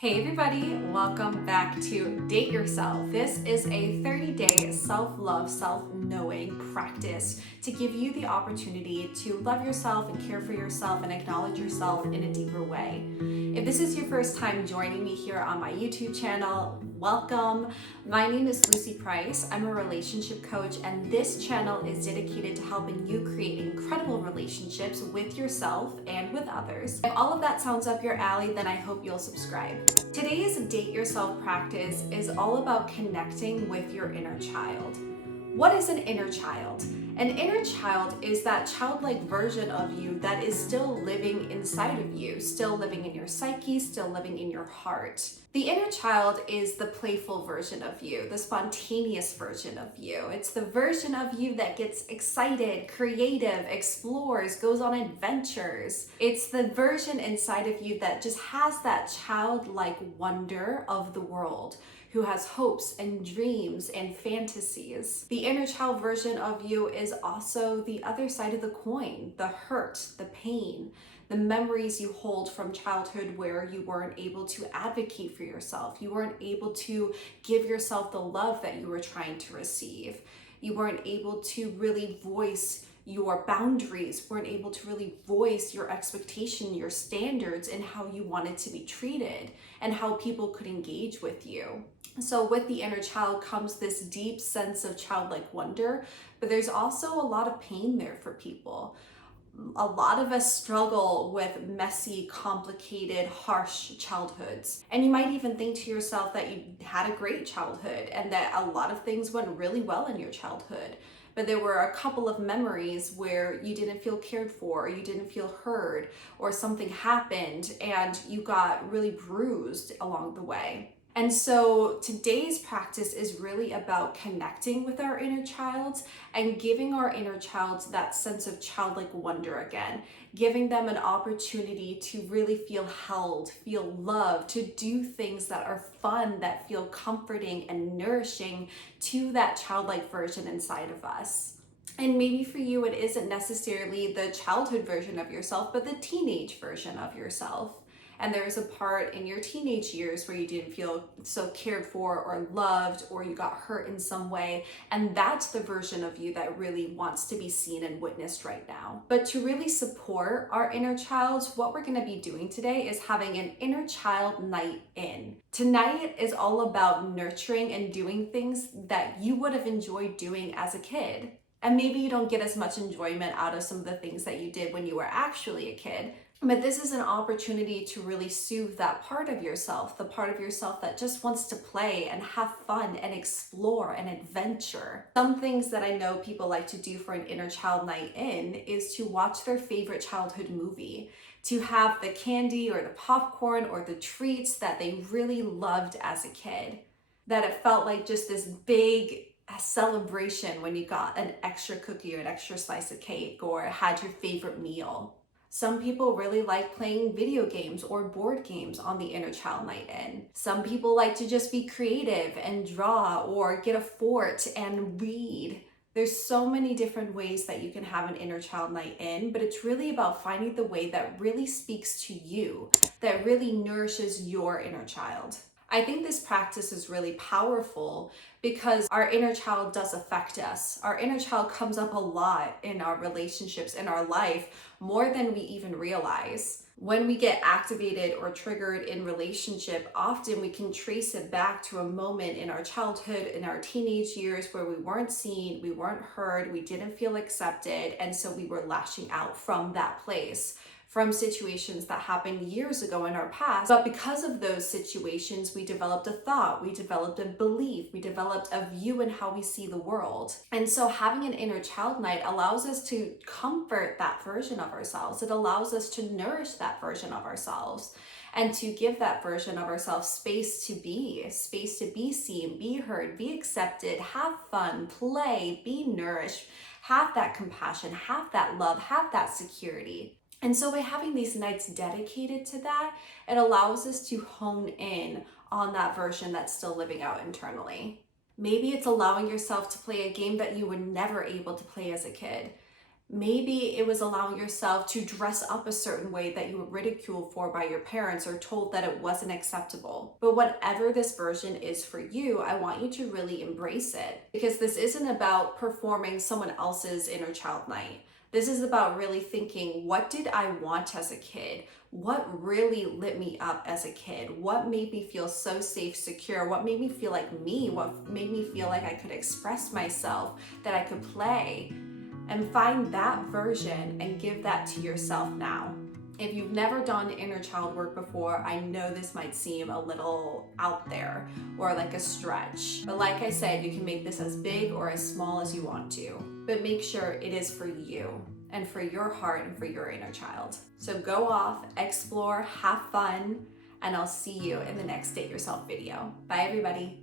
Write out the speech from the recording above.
Hey everybody, welcome back to Date Yourself. This is a 30-day self-love, self-knowing practice to give you the opportunity to love yourself and care for yourself and acknowledge yourself in a deeper way. If this is your first time joining me here on my YouTube channel, welcome. My name is Lucy Price. I'm a relationship coach, and this channel is dedicated to helping you create incredible relationships with yourself and with others. If all of that sounds up your alley, then I hope you'll subscribe. Today's Date Yourself practice is all about connecting with your inner child. What is an inner child? An inner child is that childlike version of you that is still living inside of you, still living in your psyche, still living in your heart. The inner child is the playful version of you, the spontaneous version of you. It's the version of you that gets excited, creative, explores, goes on adventures. It's the version inside of you that just has that childlike wonder of the world, who has hopes and dreams and fantasies. The inner child version of you is also the other side of the coin, the hurt, the pain, the memories you hold from childhood where you weren't able to advocate for yourself. You weren't able to give yourself the love that you were trying to receive. You weren't able to really voice your boundaries, weren't able to really voice your expectation, your standards, and how you wanted to be treated and how people could engage with you. So with the inner child comes this deep sense of childlike wonder, but there's also a lot of pain there for people. A lot of us struggle with messy, complicated, harsh childhoods. And you might even think to yourself that you had a great childhood and that a lot of things went really well in your childhood. But there were a couple of memories where you didn't feel cared for, or you didn't feel heard, or something happened and you got really bruised along the way. And so today's practice is really about connecting with our inner child and giving our inner child that sense of childlike wonder again, giving them an opportunity to really feel held, feel loved, to do things that are fun, that feel comforting and nourishing to that childlike version inside of us. And maybe for you, it isn't necessarily the childhood version of yourself, but the teenage version of yourself. And there was a part in your teenage years where you didn't feel so cared for or loved, or you got hurt in some way. And that's the version of you that really wants to be seen and witnessed right now. But to really support our inner child, what we're gonna be doing today is having an inner child night in. Tonight is all about nurturing and doing things that you would have enjoyed doing as a kid. And maybe you don't get as much enjoyment out of some of the things that you did when you were actually a kid. But this is an opportunity to really soothe that part of yourself, the part of yourself that just wants to play and have fun and explore and adventure. Some things that I know people like to do for an inner child night in is to watch their favorite childhood movie, to have the candy or the popcorn or the treats that they really loved as a kid, that it felt like just this big celebration when you got an extra cookie or an extra slice of cake or had your favorite meal. Some people really like playing video games or board games on the inner child night in. Some people like to just be creative and draw or get a fort and read. There's so many different ways that you can have an inner child night in, but it's really about finding the way that really speaks to you, that really nourishes your inner child. I think this practice is really powerful because our inner child does affect us. Our inner child comes up a lot in our relationships, in our life, more than we even realize. When we get activated or triggered in relationship, often we can trace it back to a moment in our childhood, in our teenage years where we weren't seen, we weren't heard, we didn't feel accepted, and so we were lashing out from that place, from situations that happened years ago in our past. But because of those situations, we developed a thought, we developed a belief, we developed a view in how we see the world. And so having an inner child night allows us to comfort that version of ourselves. It allows us to nourish that version of ourselves and to give that version of ourselves space to be seen, be heard, be accepted, have fun, play, be nourished, have that compassion, have that love, have that security. And so by having these nights dedicated to that, it allows us to hone in on that version that's still living out internally. Maybe it's allowing yourself to play a game that you were never able to play as a kid. Maybe it was allowing yourself to dress up a certain way that you were ridiculed for by your parents or told that it wasn't acceptable. But whatever this version is for you, I want you to really embrace it, because this isn't about performing someone else's inner child night. This is about really thinking, what did I want as a kid? What really lit me up as a kid? What made me feel so safe, secure? What made me feel like me? What made me feel like I could express myself, that I could play? And find that version and give that to yourself now. If you've never done inner child work before, I know this might seem a little out there or like a stretch. But like I said, you can make this as big or as small as you want to. But make sure it is for you and for your heart and for your inner child. So go off, explore, have fun, and I'll see you in the next Date Yourself video. Bye, everybody.